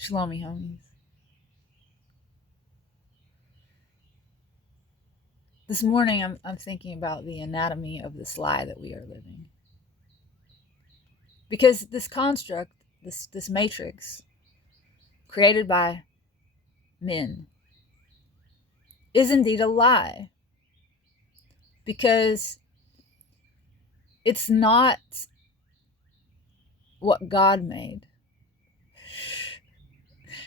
Shlomi homies. This morning I'm thinking about the anatomy of this lie that we are living. Because this construct, this matrix created by men is indeed a lie. Because it's not what God made.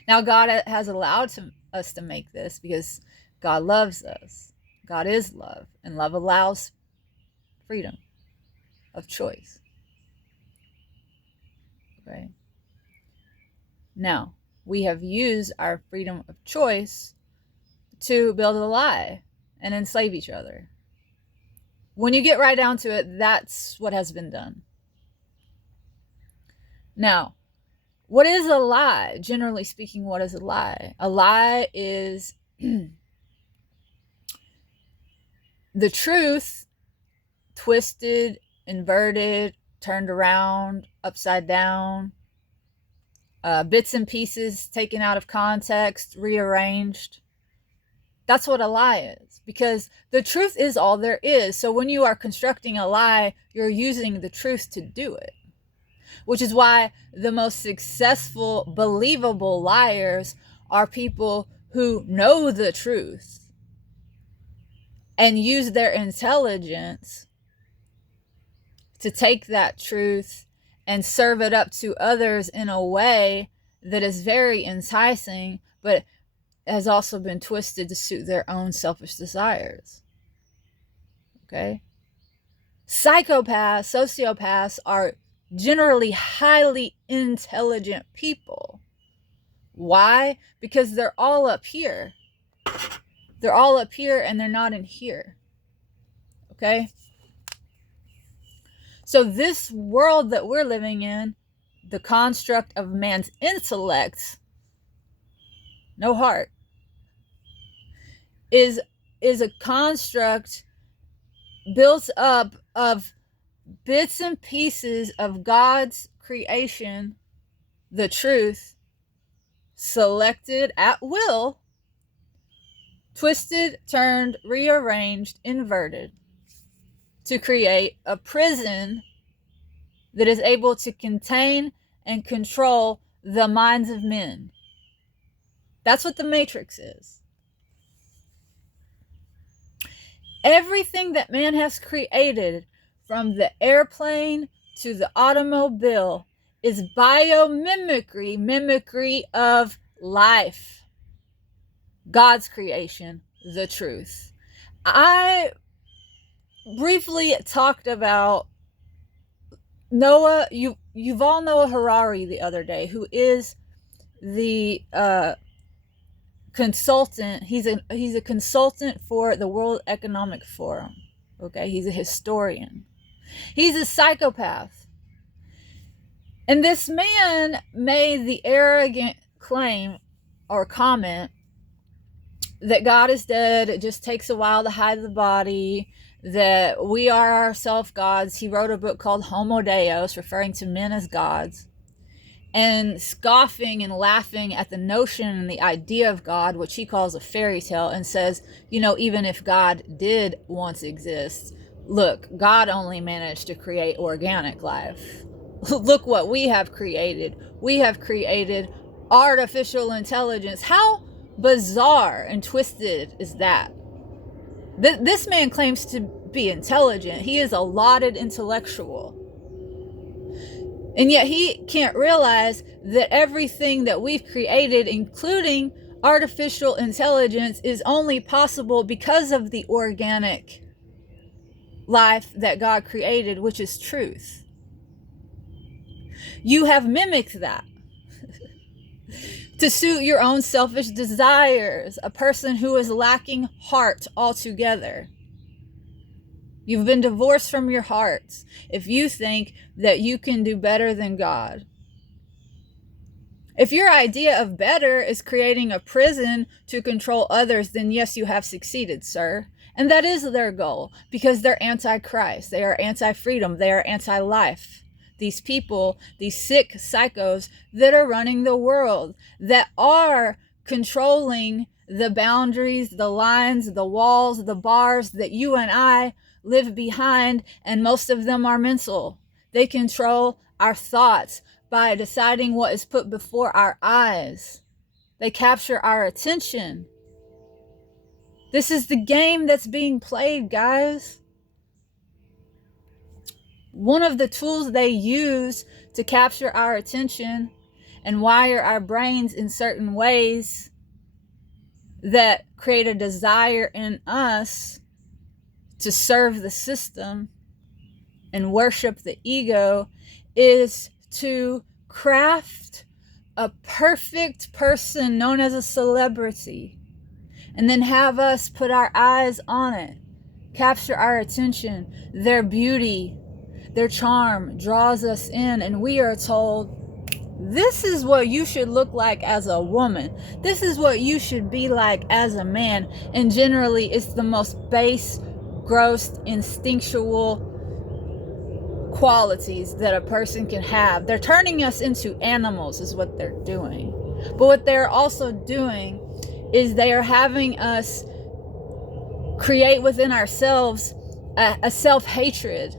Now, God has allowed us to make this because God loves us. God is love, and love allows freedom of choice. Okay? Now, we have used our freedom of choice to build a lie and enslave each other. When you get right down to it, that's what has been done. Now, what is a lie? Generally speaking, what is a lie? A lie is the truth twisted, inverted, turned around, upside down, bits and pieces taken out of context, rearranged. That's what a lie is, because the truth is all there is. So when you are constructing a lie, you're using the truth to do it, which is why the most successful, believable liars are people who know the truth and use their intelligence to take that truth and serve it up to others in a way that is very enticing, but has also been twisted to suit their own selfish desires. Okay? Psychopaths, sociopaths are generally highly intelligent people. Why? Because they're all up here. They're all up here and they're not in here. Okay? So this world that we're living in, the construct of man's intellect, no heart, is a construct built up of bits and pieces of God's creation, the truth, selected at will, twisted, turned, rearranged, inverted, to create a prison that is able to contain and control the minds of men. That's what the Matrix is. Everything that man has created, from the airplane to the automobile, is biomimicry, mimicry of life. God's creation, the truth. I briefly talked about Noah. You've all Noah Harari the other day, who is the consultant. He's a consultant for the World Economic Forum. Okay, he's a historian. He's a psychopath. And this man made the arrogant claim or comment that God is dead, it just takes a while to hide the body, that we are ourselves gods. He wrote a book called Homo Deus, referring to men as gods, and scoffing and laughing at the notion and the idea of God, which he calls a fairy tale, and says, even if God did once exist, look, God only managed to create organic life. Look what we have created. We have created artificial intelligence. How bizarre and twisted is that? This man claims to be intelligent. He is a lauded intellectual. And yet he can't realize that everything that we've created, including artificial intelligence, is only possible because of the organic life that God created, which is truth. You have mimicked that to suit your own selfish desires, a person who is lacking heart altogether. You've been divorced from your hearts if you think that you can do better than God. If your idea of better is creating a prison to control others, then yes, you have succeeded, sir. And that is their goal, because they're anti-Christ. They are anti-freedom. They are anti-life. these people, these sick psychos that are running the world, that are controlling the boundaries, the lines, the walls, the bars that you and I live behind, and most of them are mental. They control our thoughts by deciding what is put before our eyes. They capture our attention. This is the game that's being played, guys. One of the tools they use to capture our attention and wire our brains in certain ways that create a desire in us to serve the system and worship the ego is to craft a perfect person known as a celebrity, and then have us put our eyes on it, capture our attention. Their beauty, their charm draws us in, and we are told, this is what you should look like as a woman. This is what you should be like as a man. And generally, it's the most base, gross, instinctual qualities that a person can have. They're turning us into animals is what they're doing. But what they're also doing is they are having us create within ourselves a self-hatred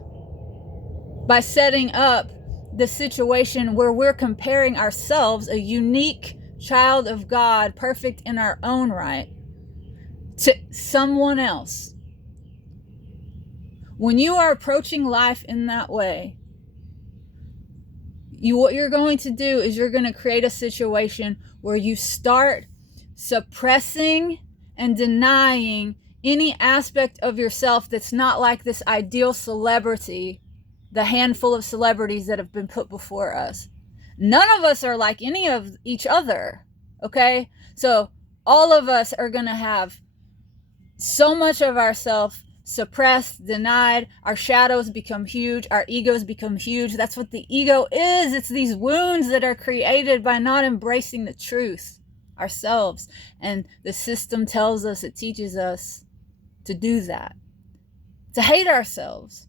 by setting up the situation where we're comparing ourselves, a unique child of God, perfect in our own right, to someone else. When you are approaching life in that way, what you're going to do is you're going to create a situation where you start suppressing and denying any aspect of yourself that's not like this ideal celebrity, the handful of celebrities that have been put before us. None of us are like any of each other, okay? So all of us are going to have so much of ourselves suppressed, denied. Our shadows become huge. Our egos become huge. That's what the ego is. It's these wounds that are created by not embracing the truth ourselves. And the system tells us, it teaches us to do that, to hate ourselves.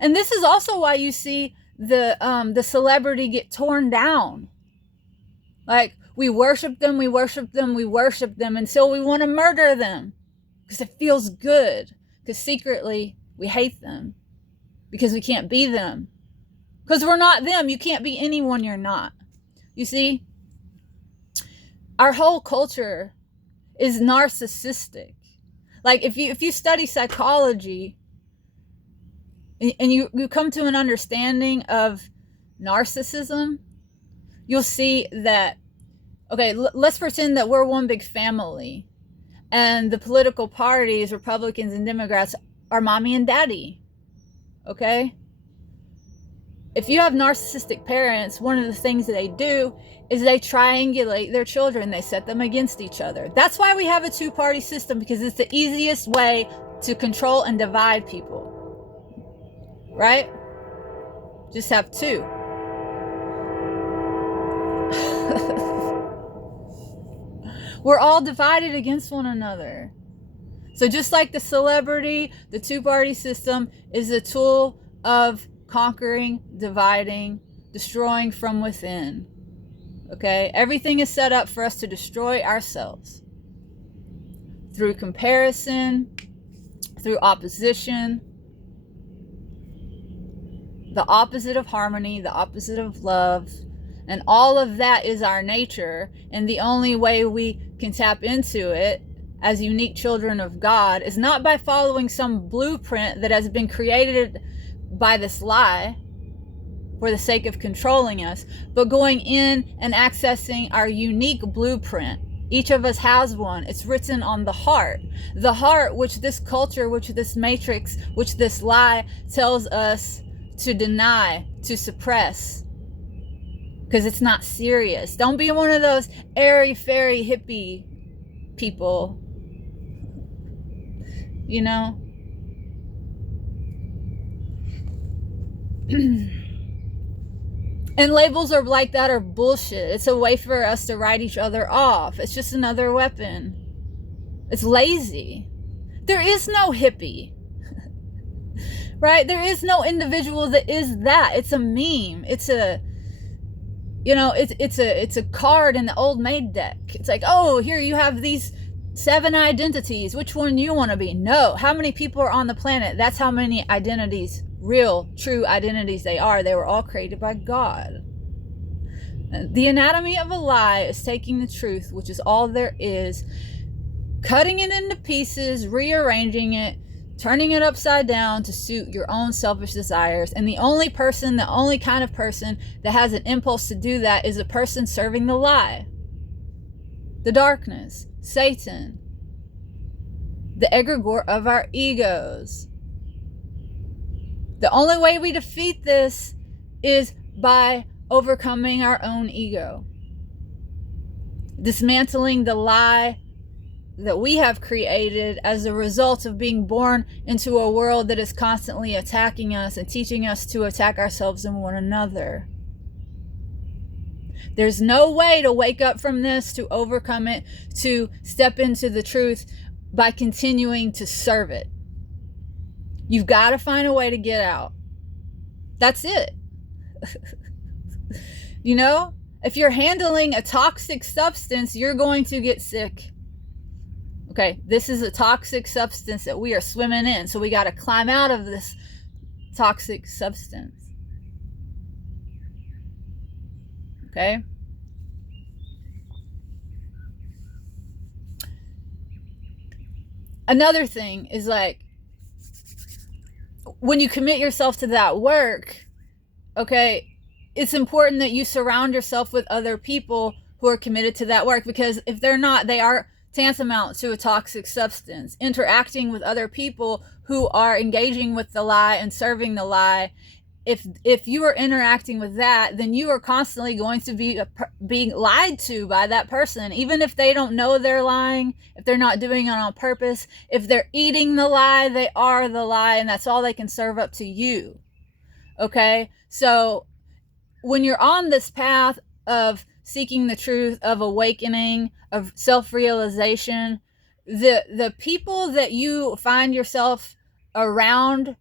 And this is also why you see the celebrity get torn down. Like, we worship them, we worship them, we worship them until we want to murder them because it feels good. Because secretly we hate them because we can't be them. Because we're not them. You can't be anyone you're not. You see, our whole culture is narcissistic. Like, if you study psychology and you come to an understanding of narcissism, you'll see that, okay, let's pretend that we're one big family and the political parties, Republicans and Democrats, are mommy and daddy, okay? If you have narcissistic parents, one of the things that they do is they triangulate their children. They set them against each other. That's why we have a two-party system, because it's the easiest way to control and divide people. Right? Just have two. We're all divided against one another. So just like the celebrity, the two-party system is a tool of conquering, dividing, destroying from within. Okay? Everything is set up for us to destroy ourselves. Through comparison, through opposition, the opposite of harmony, the opposite of love, and all of that is our nature. And the only way we can tap into it as unique children of God is not by following some blueprint that has been created by this lie for the sake of controlling us, but going in and accessing our unique blueprint. Each of us has one. It's written on the heart, which this culture, which this matrix, which this lie tells us to deny, to suppress, because it's not serious. Don't be one of those airy-fairy hippie people, you know? And labels are like that are bullshit. It's a way for us to write each other off. It's just another weapon. It's lazy. There is no hippie. right? There is no individual that is that. It's a meme. It's a, it's a card in the old maid deck. It's like, oh, here you have these 7 identities. Which one you want to be? No. How many people are on the planet? That's how many identities, real, true identities they are. They were all created by God. The anatomy of a lie is taking the truth, which is all there is, cutting it into pieces, rearranging it, turning it upside down to suit your own selfish desires. And the only kind of person that has an impulse to do that is a person serving the lie. The darkness, Satan, the egregore of our egos. The only way we defeat this is by overcoming our own ego. Dismantling the lie that we have created as a result of being born into a world that is constantly attacking us and teaching us to attack ourselves and one another. There's no way to wake up from this, to overcome it, to step into the truth by continuing to serve it. You've got to find a way to get out. That's it. If you're handling a toxic substance, you're going to get sick. Okay, this is a toxic substance that we are swimming in, so we got to climb out of this toxic substance. Okay? Another thing is, like, when you commit yourself to that work, okay, it's important that you surround yourself with other people who are committed to that work, because if they're not, they are tantamount to a toxic substance. Interacting with other people who are engaging with the lie and serving the lie, if you are interacting with that, then you are constantly going to be being lied to by that person, even if they don't know they're lying, if they're not doing it on purpose. If they're eating the lie, they are the lie, and that's all they can serve up to you. Okay? So when you're on this path of seeking the truth, of awakening, of self-realization, the people that you find yourself around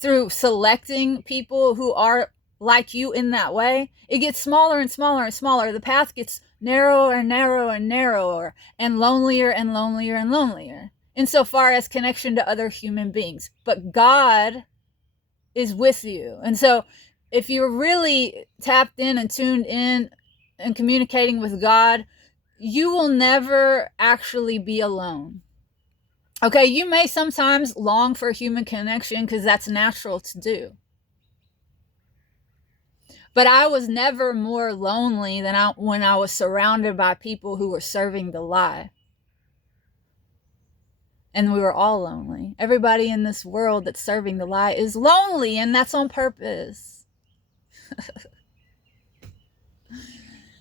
through selecting people who are like you in that way, it gets smaller and smaller and smaller. The path gets narrower and narrower and narrower, and lonelier and lonelier and lonelier, insofar as connection to other human beings. But God is with you. And so if you're really tapped in and tuned in and communicating with God, you will never actually be alone. Okay, you may sometimes long for human connection because that's natural to do. But I was never more lonely than when I was surrounded by people who were serving the lie. And we were all lonely. Everybody in this world that's serving the lie is lonely, and that's on purpose.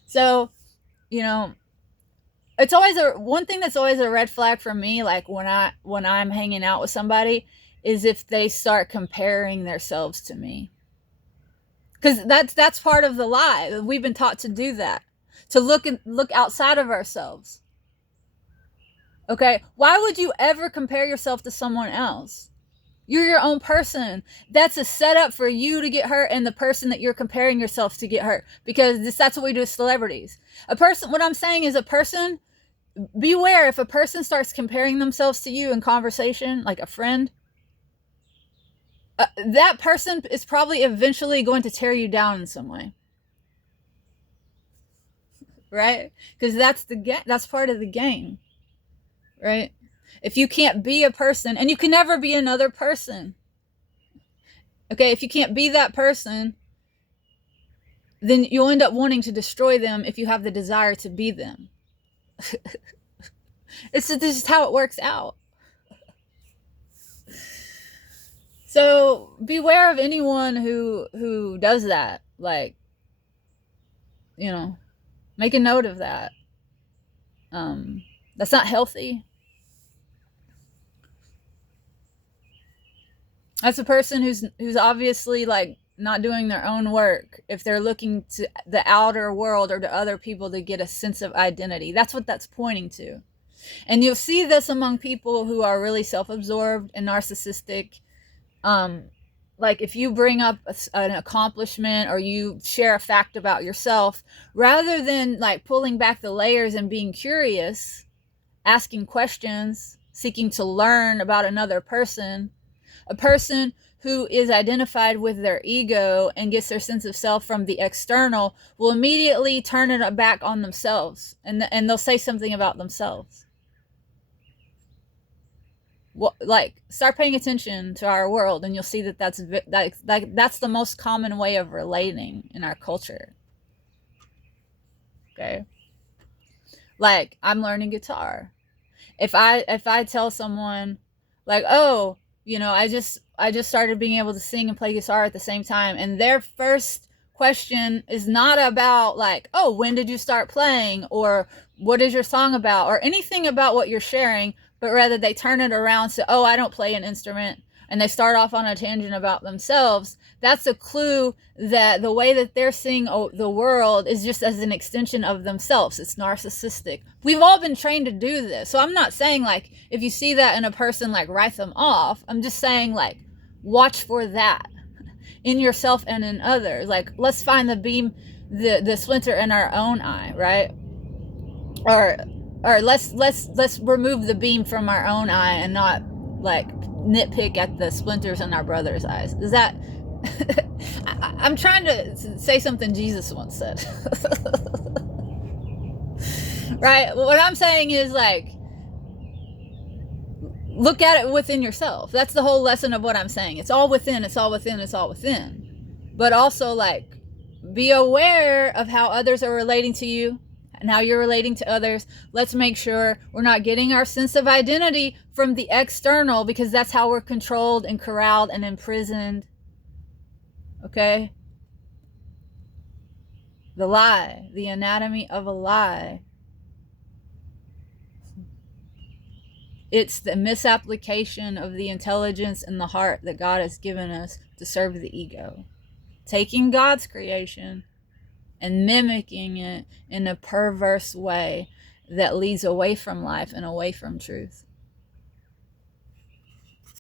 So, it's always one thing that's always a red flag for me, like when I'm hanging out with somebody, is if they start comparing themselves to me. Because that's part of the lie. We've been taught to do that, to look outside of ourselves. Okay, why would you ever compare yourself to someone else? You're your own person. That's a setup for you to get hurt and the person that you're comparing yourself to get hurt. Because that's what we do with celebrities. What I'm saying is beware if a person starts comparing themselves to you in conversation, like a friend, that person is probably eventually going to tear you down in some way. Right? Because that's part of the game. Right? If you can't be a person, and you can never be another person. Okay, if you can't be that person, then you'll end up wanting to destroy them if you have the desire to be them. This is how it works out. So beware of anyone who does that. Like, make a note of that. That's not healthy. That's a person who's obviously like not doing their own work if they're looking to the outer world or to other people to get a sense of identity. That's what that's pointing to. And you'll see this among people who are really self-absorbed and narcissistic, Like if you bring up an accomplishment or you share a fact about yourself, rather than like pulling back the layers and being curious, asking questions, seeking to learn about another person, a person who is identified with their ego and gets their sense of self from the external will immediately turn it back on themselves, and they'll say something about themselves. Like, start paying attention to our world and you'll see that that's the most common way of relating in our culture. Okay, like I'm learning guitar. If I tell someone like, oh, I just started being able to sing and play guitar at the same time, and their first question is not about like, oh, when did you start playing, or what is your song about, or anything about what you're sharing, but rather they turn it around to, oh, I don't play an instrument, and they start off on a tangent about themselves. That's a clue that the way that they're seeing the world is just as an extension of themselves. It's narcissistic. We've all been trained to do this. So I'm not saying like if you see that in a person, like write them off. I'm just saying like watch for that in yourself and in others. Like let's find the beam, the splinter in our own eye, right? Or let's remove the beam from our own eye and not like nitpick at the splinters in our brother's eyes. Is that I'm trying to say something Jesus once said. Right? What I'm saying is like look at it within yourself. That's the whole lesson of what I'm saying. It's all within, it's all within, it's all within. But also like be aware of how others are relating to you and how you're relating to others. Let's make sure we're not getting our sense of identity from the external, because that's how we're controlled and corralled and imprisoned. Okay? The lie, the anatomy of a lie. It's the misapplication of the intelligence and the heart that God has given us to serve the ego. Taking God's creation and mimicking it in a perverse way that leads away from life and away from truth.